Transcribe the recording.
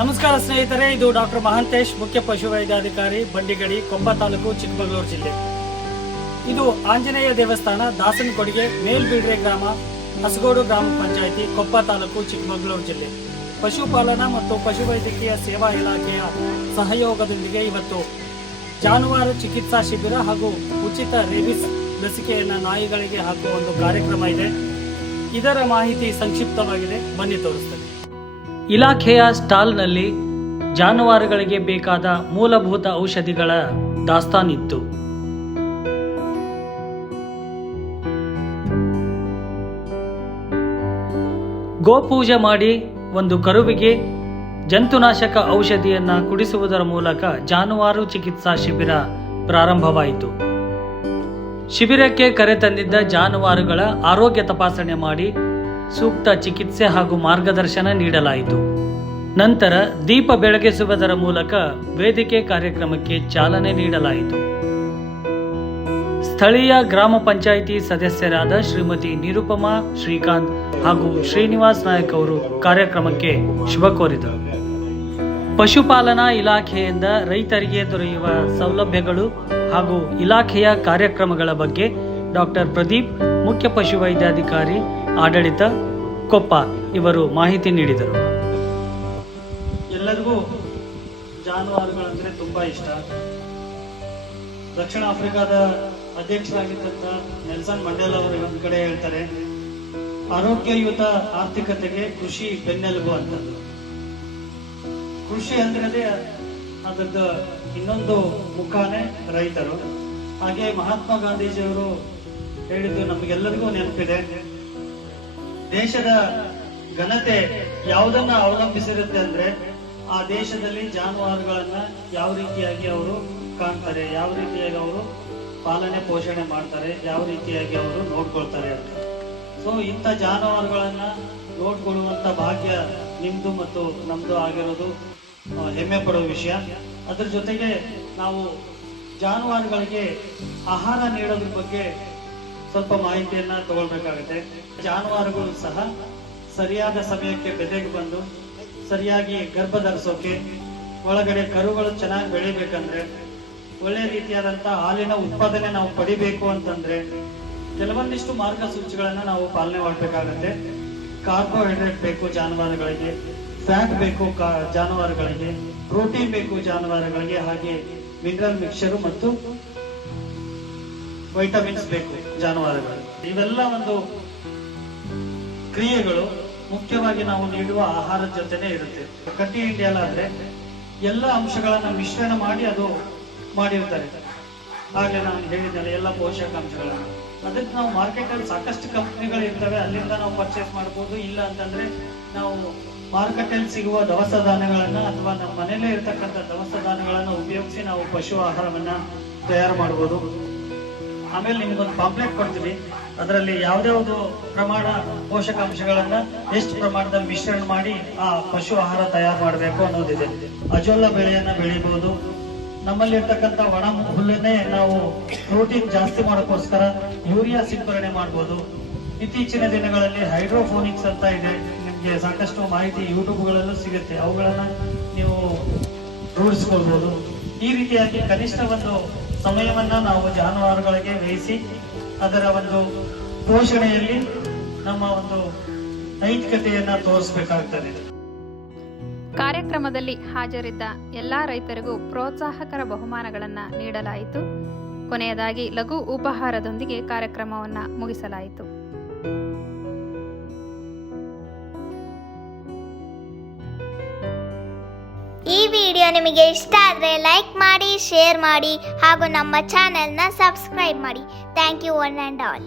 ನಮಸ್ಕಾರ ಸ್ನೇಹಿತರೆ, ಇದು ಡಾಕ್ಟರ್ ಮಹಾಂತೇಶ್, ಮುಖ್ಯ ಪಶುವೈದ್ಯಾಧಿಕಾರಿ, ಬಂಡಿಗಡಿ, ಕೊಂಬ ತಾಲೂಕು ಚಿಕ್ಕಮಗಳೂರು ಜಿಲ್ಲೆ. ಇದು ಆಂಜನೇಯ ದೇವಸ್ಥಾನ, ದಾಸನಕೊಡಿಗೆ, ಮೇಲ್ಬೀಡ್ರೆ ಗ್ರಾಮ, ಹಸಗೋಡು ಗ್ರಾಮ ಪಂಚಾಯಿತಿ ಕೊಪ್ಪ ತಾಲೂಕು ಚಿಕ್ಕಮಗಳೂರು ಜಿಲ್ಲೆ. ಪಶುಪಾಲನಾ ಮತ್ತು ಪಶುವೈದ್ಯಕೀಯ ಸೇವಾ ಇಲಾಖೆಯ ಸಹಯೋಗದೊಂದಿಗೆ ಇವತ್ತು ಜಾನುವಾರು ಚಿಕಿತ್ಸಾ ಶಿಬಿರ ಹಾಗೂ ಉಚಿತ ರೇಬಿಸ್ ಲಸಿಕೆಯನ್ನು ನಾಯಿಗಳಿಗೆ ಹಾಕುವ ಒಂದು ಕಾರ್ಯಕ್ರಮ ಇದೆ. ಇದರ ಮಾಹಿತಿ ಸಂಕ್ಷಿಪ್ತವಾಗಿದೆ. ಬನ್ನಿ ತೋರಿಸ್ತೇನೆ. ಇಲಾಖೆಯ ಸ್ಟಾಲ್ನಲ್ಲಿ ಜಾನುವಾರುಗಳಿಗೆ ಬೇಕಾದ ಮೂಲಭೂತ ಔಷಧಿಗಳ ದಾಸ್ತಾನಿತ್ತು. ಗೋಪೂಜೆ ಮಾಡಿ ಒಂದು ಕರುವಿಗೆ ಜಂತುನಾಶಕ ಔಷಧಿಯನ್ನ ಕುಡಿಸುವುದರ ಮೂಲಕ ಜಾನುವಾರು ಚಿಕಿತ್ಸಾ ಶಿಬಿರ ಪ್ರಾರಂಭವಾಯಿತು. ಶಿಬಿರಕ್ಕೆ ಕರೆತಂದಿದ್ದ ಜಾನುವಾರುಗಳ ಆರೋಗ್ಯ ತಪಾಸಣೆ ಮಾಡಿ ಸೂಕ್ತ ಚಿಕಿತ್ಸೆ ಹಾಗೂ ಮಾರ್ಗದರ್ಶನ ನೀಡಲಾಯಿತು. ನಂತರ ದೀಪ ಬೆಳಗಿಸುವುದರ ಮೂಲಕ ವೇದಿಕೆ ಕಾರ್ಯಕ್ರಮಕ್ಕೆ ಚಾಲನೆ ನೀಡಲಾಯಿತು. ಸ್ಥಳೀಯ ಗ್ರಾಮ ಪಂಚಾಯಿತಿ ಸದಸ್ಯರಾದ ಶ್ರೀಮತಿ ನಿರುಪಮಾ, ಶ್ರೀಕಾಂತ್ ಹಾಗೂ ಶ್ರೀನಿವಾಸ್ ನಾಯಕ್ ಅವರು ಕಾರ್ಯಕ್ರಮಕ್ಕೆ ಶುಭ ಕೋರಿದರು. ಪಶುಪಾಲನಾ ಇಲಾಖೆಯಿಂದ ರೈತರಿಗೆ ದೊರೆಯುವ ಸೌಲಭ್ಯಗಳು ಹಾಗೂ ಇಲಾಖೆಯ ಕಾರ್ಯಕ್ರಮಗಳ ಬಗ್ಗೆ ಡಾಕ್ಟರ್ ಪ್ರದೀಪ್, ಮುಖ್ಯ ಪಶುವೈದ್ಯಾಧಿಕಾರಿ ಆಡಳಿತ, ಕೊಪ್ಪ ಇವರು ಮಾಹಿತಿ ನೀಡಿದರು. ಎಲ್ಲರಿಗೂ ಜಾನುವಾರುಗಳಂದ್ರೆ ತುಂಬಾ ಇಷ್ಟ. ದಕ್ಷಿಣ ಆಫ್ರಿಕಾದ ಅಧ್ಯಕ್ಷರಾಗಿದ್ದಂತ ನೆಲ್ಸನ್ ಮಂಡೇಲ್ ಅವರು ಒಂದು ಕಡೆ ಹೇಳ್ತಾರೆ, ಆರೋಗ್ಯಯುತ ಆರ್ಥಿಕತೆಗೆ ಕೃಷಿ ಬೆನ್ನೆಲುಬು ಅಂತದ್ದು. ಕೃಷಿ ಅಂದ್ರೆ ಅದರದ ಇನ್ನೊಂದು ಮುಖಾನೇ ರೈತರು. ಹಾಗೆ ಮಹಾತ್ಮ ಗಾಂಧೀಜಿಯವರು ಹೇಳಿದ್ದು ನಮಗೆಲ್ಲರಿಗೂ ನೆನಪಿದೆ. ದೇಶದ ಘನತೆ ಯಾವುದನ್ನ ಅವಲಂಬಿಸಿರುತ್ತೆ ಅಂದ್ರೆ ಆ ದೇಶದಲ್ಲಿ ಜಾನುವಾರುಗಳನ್ನ ಯಾವ ರೀತಿಯಾಗಿ ಅವರು ಕಾಣ್ತಾರೆ, ಯಾವ ರೀತಿಯಾಗಿ ಅವರು ಪಾಲನೆ, ಪೋಷಣೆ ಮಾಡ್ತಾರೆ, ಯಾವ ರೀತಿಯಾಗಿ ಅವರು ನೋಡ್ಕೊಳ್ತಾರೆ ಅಂತ. ಸೊ ಇಂಥ ಜಾನುವಾರುಗಳನ್ನ ನೋಡ್ಕೊಳ್ಳುವಂತ ಭಾಗ್ಯ ನಿಮ್ದು ಮತ್ತು ನಮ್ದು ಆಗಿರೋದು ಹೆಮ್ಮೆ ಪಡುವ ವಿಷಯ. ಅದ್ರ ಜೊತೆಗೆ ನಾವು ಜಾನುವಾರುಗಳಿಗೆ ಆಹಾರ ನೀಡೋದ್ರ ಬಗ್ಗೆ ಸ್ವಲ್ಪ ಮಾಹಿತಿಯನ್ನ ತಗೊಳ್ಬೇಕಾಗುತ್ತೆ. ಜಾನುವಾರುಗಳು ಸಹ ಸರಿಯಾದ ಸಮಯಕ್ಕೆ ಬೆದೆಗೆ ಬಂದು ಸರಿಯಾಗಿ ಗರ್ಭ ಧರಿಸೋಕೆ, ಒಳಗಡೆ ಕರುಗಳು ಚೆನ್ನಾಗಿ ಬೆಳಿಬೇಕಂದ್ರೆ, ಒಳ್ಳೆ ರೀತಿಯಾದಂತ ಹಾಲಿನ ಉತ್ಪಾದನೆ ನಾವು ಪಡಿಬೇಕು ಅಂತಂದ್ರೆ ಕೆಲವೊಂದಿಷ್ಟು ಮಾರ್ಗಸೂಚಿಗಳನ್ನ ನಾವು ಪಾಲನೆ ಮಾಡಬೇಕಾಗತ್ತೆ. ಕಾರ್ಬೋಹೈಡ್ರೇಟ್ ಬೇಕು ಜಾನುವಾರುಗಳಿಗೆ, ಫ್ಯಾಟ್ ಬೇಕು ಜಾನುವಾರುಗಳಿಗೆ, ಪ್ರೋಟೀನ್ ಬೇಕು ಜಾನುವಾರುಗಳಿಗೆ, ಹಾಗೆ ಮಿನರಲ್ ಮಿಕ್ಸರು ಮತ್ತು ವೈಟಮಿನ್ಸ್ ಬೇಕು, ಜಾನುವಾರುಗಳು. ಇವೆಲ್ಲ ಒಂದು ಕ್ರಿಯೆಗಳು. ಮುಖ್ಯವಾಗಿ ನಾವು ನೀಡುವ ಆಹಾರದ ಜೊತೆನೆ ಇರುತ್ತೆ. ಕಟ್ಟಿ ಇಂಡಿಯಲ್ಲ ಆದ್ರೆ ಎಲ್ಲ ಅಂಶಗಳನ್ನ ಮಿಶ್ರಣ ಮಾಡಿ ಅದು ಮಾಡಿರ್ತಾರೆ. ಹಾಗೆ ನಾನು ಹೇಳಿದ್ದೇನೆ ಎಲ್ಲ ಪೋಷಕಾಂಶಗಳನ್ನ. ಅದಕ್ಕೆ ನಾವು ಮಾರ್ಕೆಟ್ ಅಲ್ಲಿ ಸಾಕಷ್ಟು ಕಂಪ್ನಿಗಳು ಇರ್ತವೆ. ಅಲ್ಲಿಂದ ನಾವು ಪರ್ಚೇಸ್ ಮಾಡಬಹುದು ಇಲ್ಲ ಅಂತಂದ್ರೆ ನಾವು ಮಾರ್ಕೆಟ್ ಅಲ್ಲಿ ಸಿಗುವ ದವಸ ಧಾನ್ಯಗಳನ್ನ ಅಥವಾ ನಮ್ಮ ಮನೆಯಲ್ಲೇ ಇರತಕ್ಕಂಥ ದವಸ ಧಾನ್ಯಗಳನ್ನ ಉಪಯೋಗಿಸಿ ನಾವು ಪಶು ಆಹಾರವನ್ನ ತಯಾರು ಮಾಡಬಹುದು ಆಮೇಲೆ ನಿಮ್ಗೊಂದು ಪಾಂಪ್ಲೆಟ್ ಕೊಡ್ತೀವಿ ಅದರಲ್ಲಿ ಯಾವ್ದ್ಯಾವ್ದು ಪ್ರಮಾಣ ಪೋಷಕಾಂಶಗಳನ್ನ ಎಷ್ಟು ಪ್ರಮಾಣದಲ್ಲಿ ಮಿಶ್ರಣ ಮಾಡಿ ಆ ಪಶು ಆಹಾರ ತಯಾರು ಮಾಡಬೇಕು ಅನ್ನೋದಿದೆ. ಅಜೋಲ ಬೆಳೆಯನ್ನ ಬೆಳಿಬಹುದು ನಮ್ಮಲ್ಲಿ ಇರ್ತಕ್ಕಂಥ ಒಣ ಹುಲ್ಲನ್ನೇ ನಾವು ಪ್ರೋಟೀನ್ ಜಾಸ್ತಿ ಮಾಡೋಕ್ಕೋಸ್ಕರ ಯೂರಿಯಾ ಸಿಂಪರಣೆ ಮಾಡ್ಬೋದು. ಇತ್ತೀಚಿನ ದಿನಗಳಲ್ಲಿ ಹೈಡ್ರೋಫೋನಿಕ್ಸ್ ಅಂತ ಇದೆ. ನಿಮಗೆ ಸಾಕಷ್ಟು ಮಾಹಿತಿ ಯೂಟ್ಯೂಬ್ಗಳಲ್ಲೂ ಸಿಗುತ್ತೆ. ಅವುಗಳನ್ನ ನೀವು ರೂಢಿಸ್ಕೊಳ್ಬೋದು ಈ ರೀತಿಯಾಗಿ ಕನಿಷ್ಠ ಒಂದು ಸಮಯವನ್ನ ನಾವು ಜಾನುವಾರುಗಳಿಗೆ ವಹಿಸಿ ಅದರ ಒಂದು ಪೋಷಣೆಯಲ್ಲಿ ನಮ್ಮ ಒಂದು ನೈತಿಕತೆಯನ್ನ ತೋರಿಸಬೇಕಾಗ್ತದೆ. ಕಾರ್ಯಕ್ರಮದಲ್ಲಿ ಹಾಜರಿದ್ದ ಎಲ್ಲಾ ರೈತರಿಗೂ ಪ್ರೋತ್ಸಾಹಕರ ಬಹುಮಾನಗಳನ್ನು ನೀಡಲಾಯಿತು. ಕೊನೆಯದಾಗಿ ಲಘು ಉಪಹಾರದೊಂದಿಗೆ ಕಾರ್ಯಕ್ರಮವನ್ನು ಮುಗಿಸಲಾಯಿತು. ಈ ವಿಡಿಯೋ ನಿಮಗೆ ಇಷ್ಟ ಆದರೆ ಲೈಕ್ ಮಾಡಿ, ಶೇರ್ ಮಾಡಿ ಹಾಗೂ ನಮ್ಮ ಚಾನೆಲ್ನ ಸಬ್ಸ್ಕ್ರೈಬ್ ಮಾಡಿ. Thank you one and all.